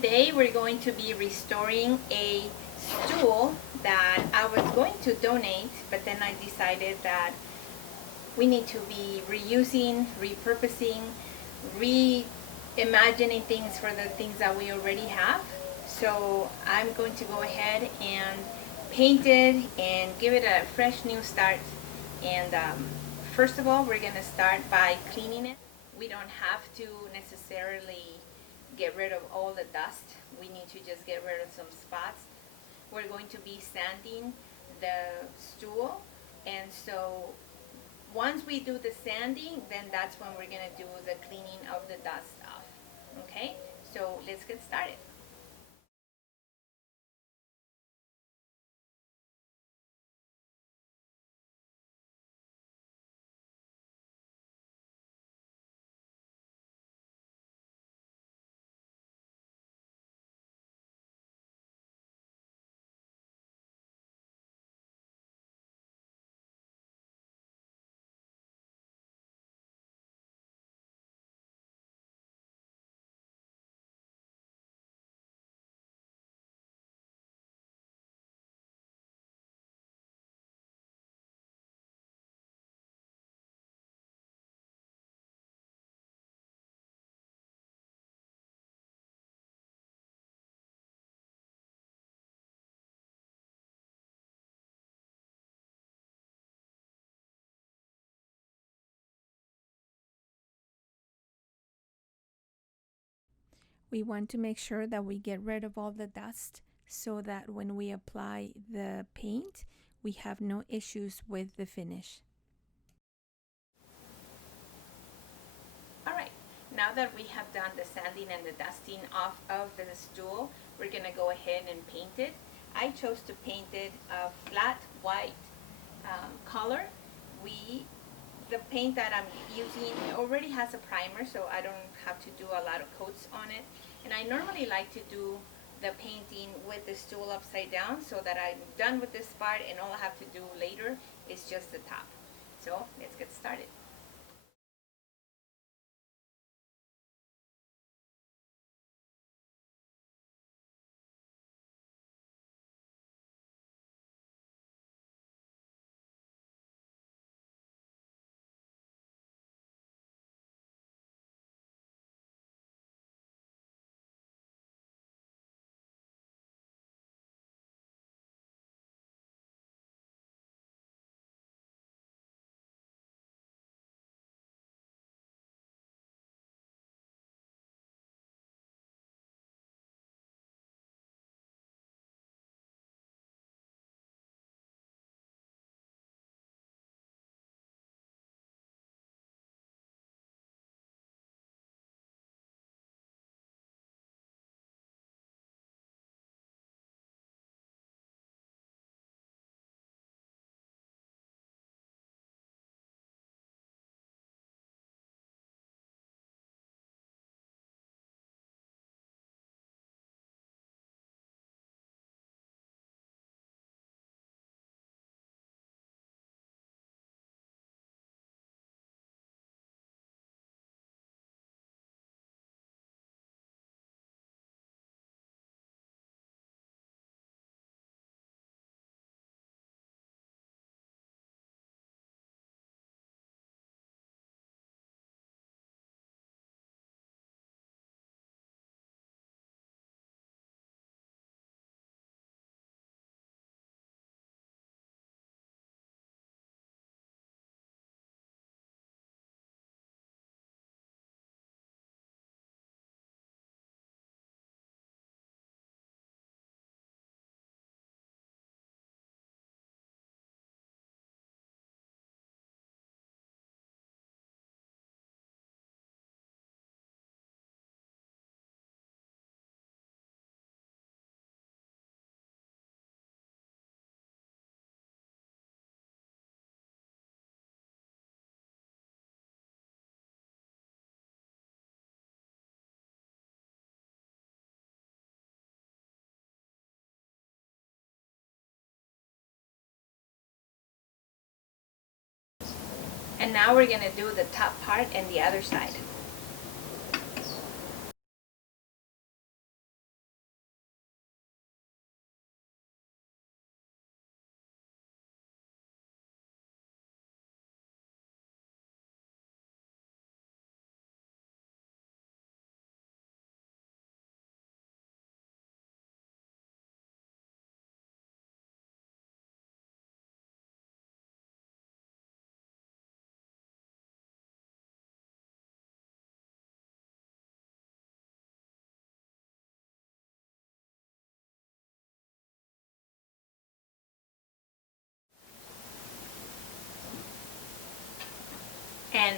today we're going to be restoring a stool that I was going to donate, but then I decided that we need to be reusing, repurposing, reimagining things for the things that we already have. So I'm going to go ahead and paint it and give it a fresh new start. And first of all, we're going to start by cleaning it. We don't have to necessarily get rid of all the dust. We need to just get rid of some spots. We're going to be sanding the stool, and so once we do the sanding, then that's when we're going to do the cleaning of the dust off. Okay, so let's get started. We want to make sure that we get rid of all the dust so that when we apply the paint, we have no issues with the finish. All right, now that we have done the sanding and the dusting off of the stool, we're going to go ahead and paint it. I chose to paint it a flat white color. The paint that I'm using already has a primer, so I don't have to do a lot of coats on it. And I normally like to do the painting with the stool upside down so that I'm done with this part and all I have to do later is just the top. So let's get started. And now we're going to do the top part and the other side.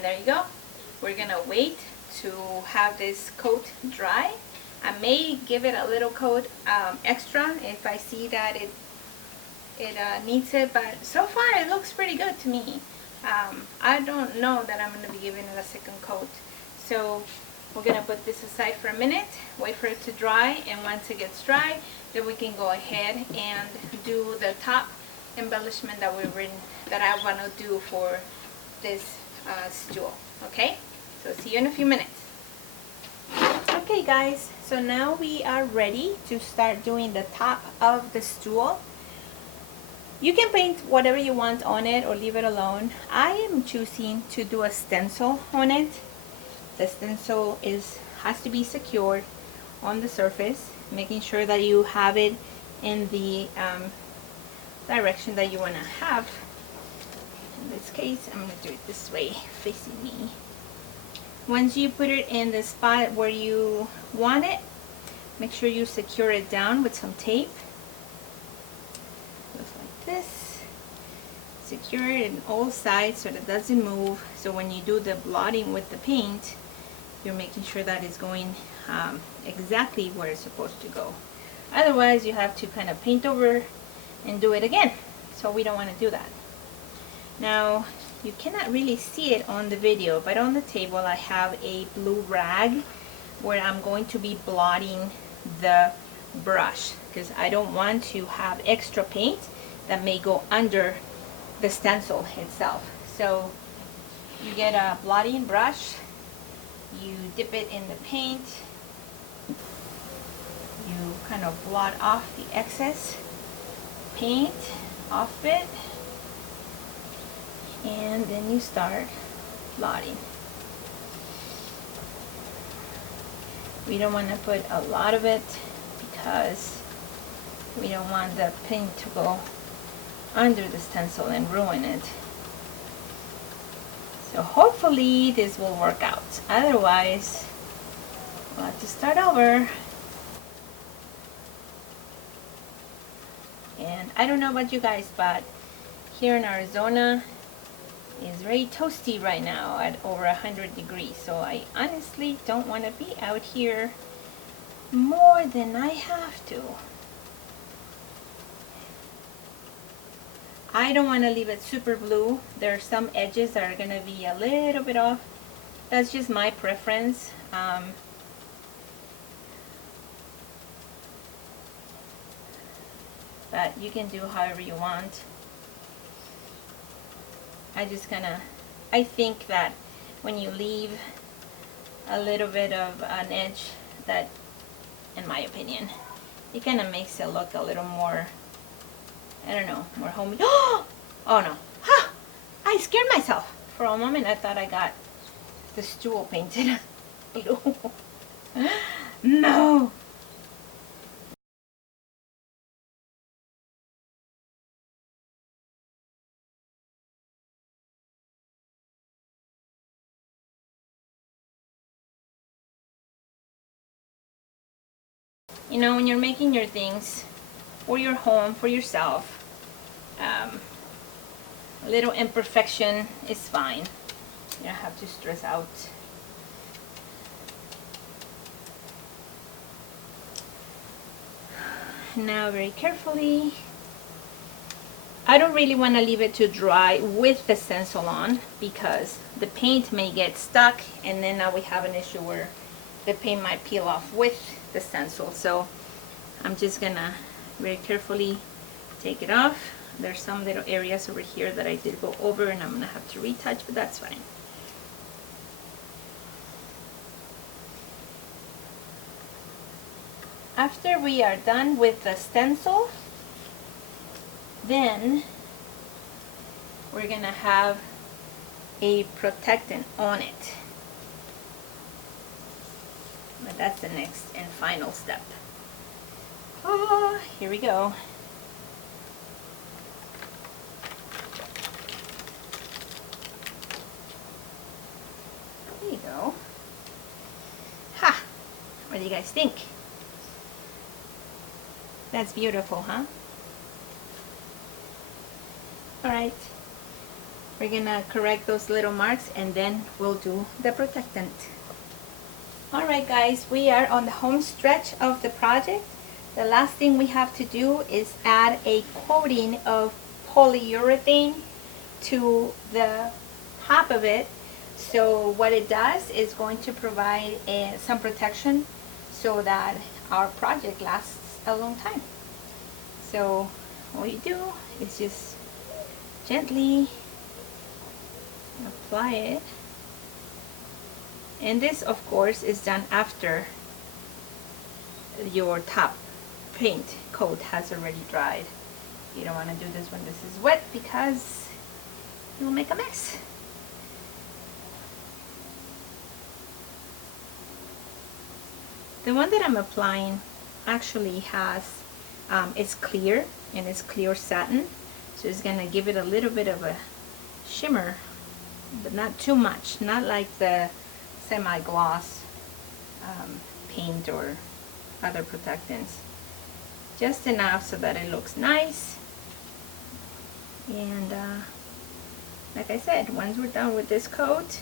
And there you go. We're gonna wait to have this coat dry. I may give it a little coat extra if I see that it needs it, but so far it looks pretty good to me. I don't know that I'm going to be giving it a second coat. So we're going to put this aside for a minute, wait for it to dry, and once it gets dry, then we can go ahead and do the top embellishment that I want to do for this stool. Okay, so see you in a few minutes. Okay guys, so now we are ready to start doing the top of the stool. You can paint whatever you want on it or leave it alone. I am choosing to do a stencil on it. The stencil has to be secured on the surface, making sure that you have it in the direction that you want to have. In this case, I'm going to do it this way, facing me. Once you put it in the spot where you want it, make sure you secure it down with some tape. Just like this. Secure it on all sides so that it doesn't move. So when you do the blotting with the paint, you're making sure that it's going exactly where it's supposed to go. Otherwise, you have to kind of paint over and do it again. So we don't want to do that. Now, you cannot really see it on the video, but on the table I have a blue rag where I'm going to be blotting the brush because I don't want to have extra paint that may go under the stencil itself. So you get a blotting brush, you dip it in the paint, you kind of blot off the excess paint off it, and then you start blotting. We don't want to put a lot of it because we don't want the paint to go under the stencil and ruin it. So hopefully this will work out. Otherwise, we'll have to start over. And I don't know about you guys, but here in Arizona, is very toasty right now at over 100 degrees, so I honestly don't want to be out here more than I have to. I don't want to leave it super blue. There are some edges that are going to be a little bit off. That's just my preference. But you can do however you want. I think that when you leave a little bit of an edge, that, in my opinion, it kind of makes it look a little more, I don't know, more homey. Oh no, ha! I scared myself. For a moment I thought I got the stool painted blue. No! You know, when you're making your things for your home, for yourself, a little imperfection is fine. You don't have to stress out. Now very carefully. I don't really want to leave it to dry with the stencil on because the paint may get stuck and then now we have an issue where the paint might peel off with the stencil. So I'm just gonna very carefully take it off. There's some little areas over here that I did go over and I'm gonna have to retouch, but that's fine. After we are done with the stencil, then we're gonna have a protectant on it. But that's the next and final step. Oh, here we go. There you go. Ha! What do you guys think? That's beautiful, huh? Alright. We're gonna correct those little marks and then we'll do the protectant. Alright guys, we are on the home stretch of the project. The last thing we have to do is add a coating of polyurethane to the top of it. So what it does is going to provide some protection so that our project lasts a long time. So all you do is just gently apply it, and this of course is done after your top paint coat has already dried. You don't want to do this when this is wet because you'll make a mess. The one that I'm applying actually has it's clear, and it's clear satin, so it's gonna give it a little bit of a shimmer, but not too much, not like the semi-gloss paint or other protectants. Just enough so that it looks nice. And like I said, once we're done with this coat,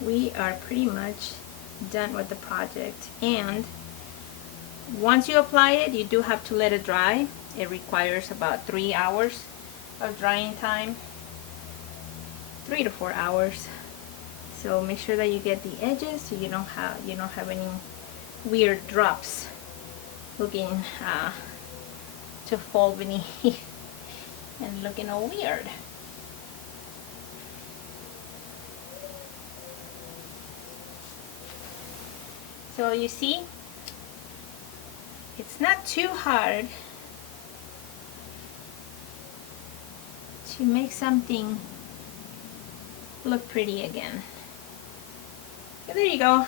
we are pretty much done with the project. And once you apply it, you do have to let it dry. It requires about 3 hours of drying time, 3 to 4 hours. So make sure that you get the edges so you don't have any weird drops looking to fall beneath and looking all weird. So you see, it's not too hard to make something look pretty again. So there you go.